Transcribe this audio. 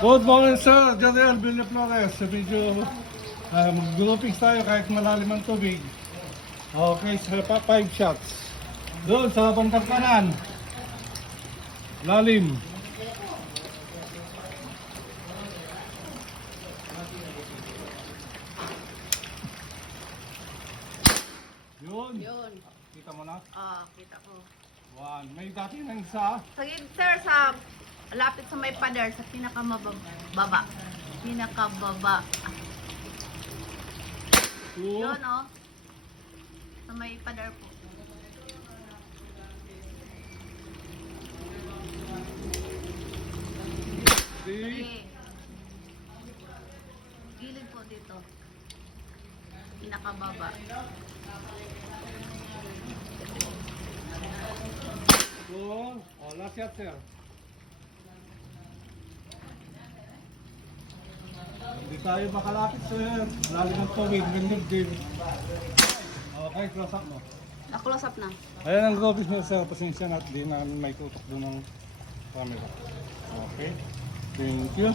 Good morning, sir. Jadiel Villa Flores. Medyo mag-groupings tayo kahit malalim ang tubig. Okay, sir, 5 shots. Doon sa bandang kanan. Lalim. Yun. Yun. Kita mo na? Kita ko. 1. May dati ng isa. Sige, sir, sa lapit sa may pader, sa pinakamababa. Pinakababa. 2. Yun, oh. Sa may pader po. 3. Sige. Gilid po dito. Pinakababa. 4. Oh, last shot, sir. Hindi tayo makalapit, sir. Lalim ang tubig, windig din. Okay, close up mo. Na-close up na. Ayan ang groupings niya, sir. Pasensya na at di namin may tutok doon ng camera. Okay. Thank you.